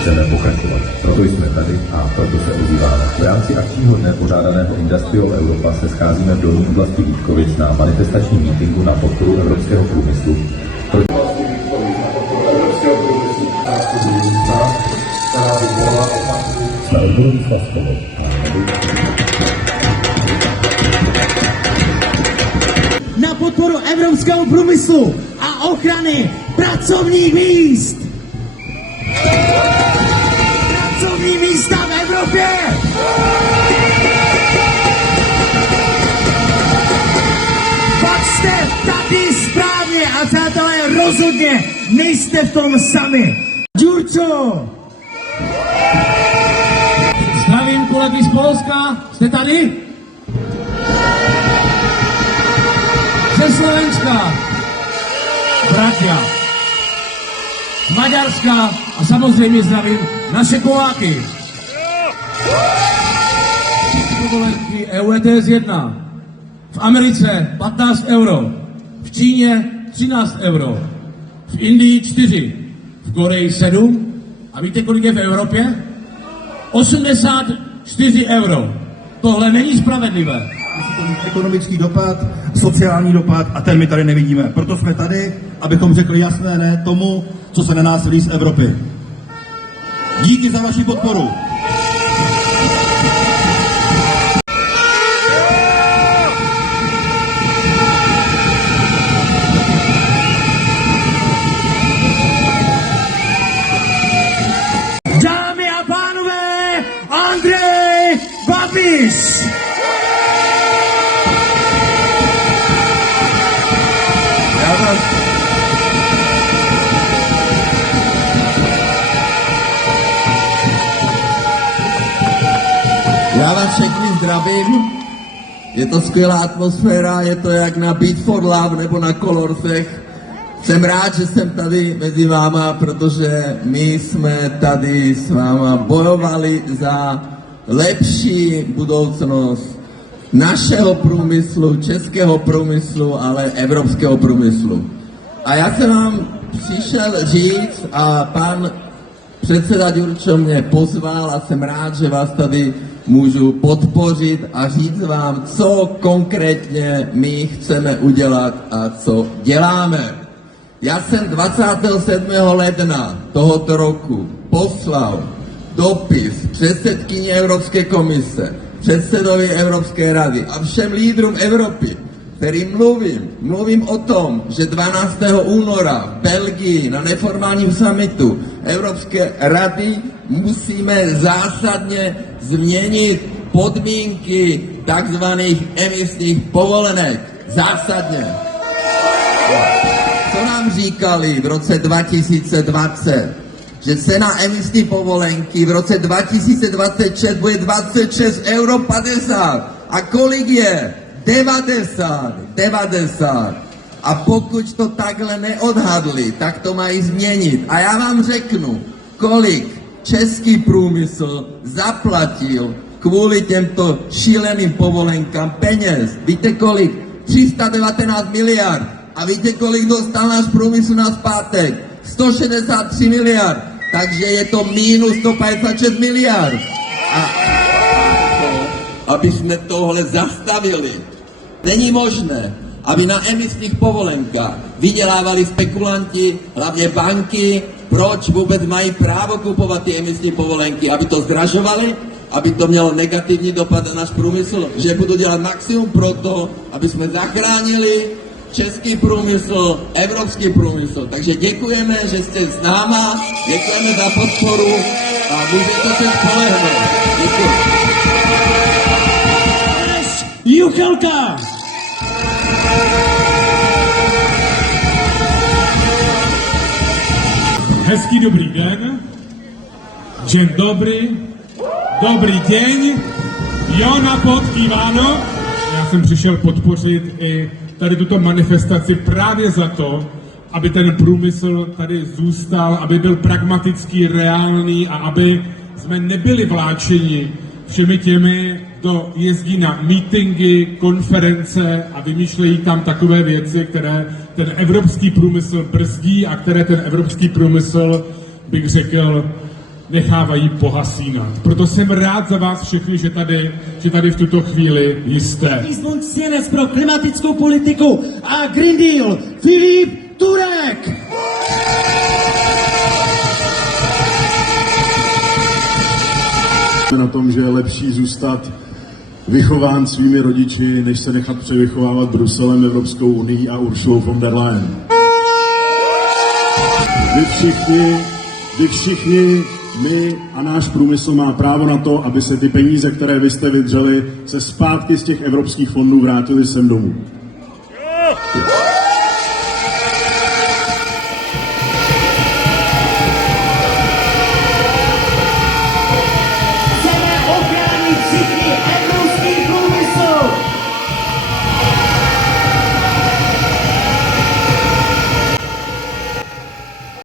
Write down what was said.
chceme pokračovat. Proto jsme tady a proto se ozýváme. V rámci akčního dne pořádaného Industrial Europa se scházíme v Dolní oblasti Vítkovic na manifestačním mítinku na podporu evropského průmyslu. Na podporu evropského průmyslu a ochrany pracovních míst. Pracovní místa v Evropě. Pak jste tady správně a přátelé, rozhodně nejste v tom sami. Ďurčo! Zdravím kolegy z Polska, jste tady? Ze Slovenska, bratia, z Maďarska a samozřejmě zdravím naše Poláky. Povolenky EU ETS 1, v Americe 15 euro, v Číně 13 euro, v Indii 4, v Koreji 7 a víte, kolik je v Evropě? 84 euro. Tohle není spravedlivé. Musí to mít ekonomický dopad, sociální dopad a ten my tady nevidíme. Proto jsme tady, abychom řekli jasné ne tomu, co se na nás lí z Evropy. Díky za vaši podporu. Dámy a pánové, Andrej Babiš! Já vás všechny zdravím, je to skvělá atmosféra, je to jak na Beat for Love nebo na Colorsech. Jsem rád, že jsem tady mezi váma, protože my jsme tady s váma bojovali za lepší budoucnost našeho průmyslu, českého průmyslu, ale evropského průmyslu. A já jsem vám přišel říct a pan předseda Ďurčo mě pozval a jsem rád, že vás tady můžu podpořit a říct vám, co konkrétně my chceme udělat a co děláme. Já jsem 27. ledna tohoto roku poslal dopis předsedkyni Evropské komise, předsedovi Evropské rady a všem lídrům Evropy, kterým mluvím o tom, že 12. února v Belgii na neformálním summitu Evropské rady musíme zásadně změnit podmínky takzvaných emisních povolenek. Zásadně. Co nám říkali v roce 2020? Že cena emisní povolenky v roce 2026 bude 26,50 euro. A kolik je? 90. A pokud to takhle neodhadli, tak to mají změnit. A já vám řeknu, kolik český průmysl zaplatil kvůli těmto šíleným povolenkám peněz. Víte kolik? 319 miliard. A víte, kolik dostal náš průmysl na zpátek? 163 miliard. Takže je to minus 156 miliard. A aby jsme tohle zastavili, není možné, aby na emisních povolenkách vydělávali spekulanti, hlavně banky. Proč vůbec mají právo kupovat ty emisní povolenky? Aby to zdražovali? Aby to mělo negativní dopad na náš průmysl? Že budu dělat maximum pro to, aby jsme zachránili český průmysl, evropský průmysl. Takže děkujeme, že jste s náma, děkujeme za podporu a můžete se spolehnout. Děkuji. Juchelka! Hezký dobrý den. Dzień dobry. Dobrý deň. Jona Podkýváno. Já jsem přišel podpořit i tady tuto manifestaci právě za to, aby ten průmysl tady zůstal, aby byl pragmatický, reálný a aby jsme nebyli vláčeni všemi těmi, kdo jezdí na mítingy, konference a vymýšlejí tam takové věci, které ten evropský průmysl brzdí a které ten evropský průmysl, bych řekl, nechávají pohasínat. Proto jsem rád za vás všechny, že tady v tuto chvíli jste. Výzvuk CNS pro klimatickou politiku a Green Deal Filip Turek. Na tom, že je lepší zůstat vychován svými rodiči, než se nechat převychovávat Bruselem, Evropskou unií a Ursulou von der Leyen. Vy všichni, my a náš průmysl má právo na to, aby se ty peníze, které vy jste vydřeli, se zpátky z těch evropských fondů vrátily sem domů.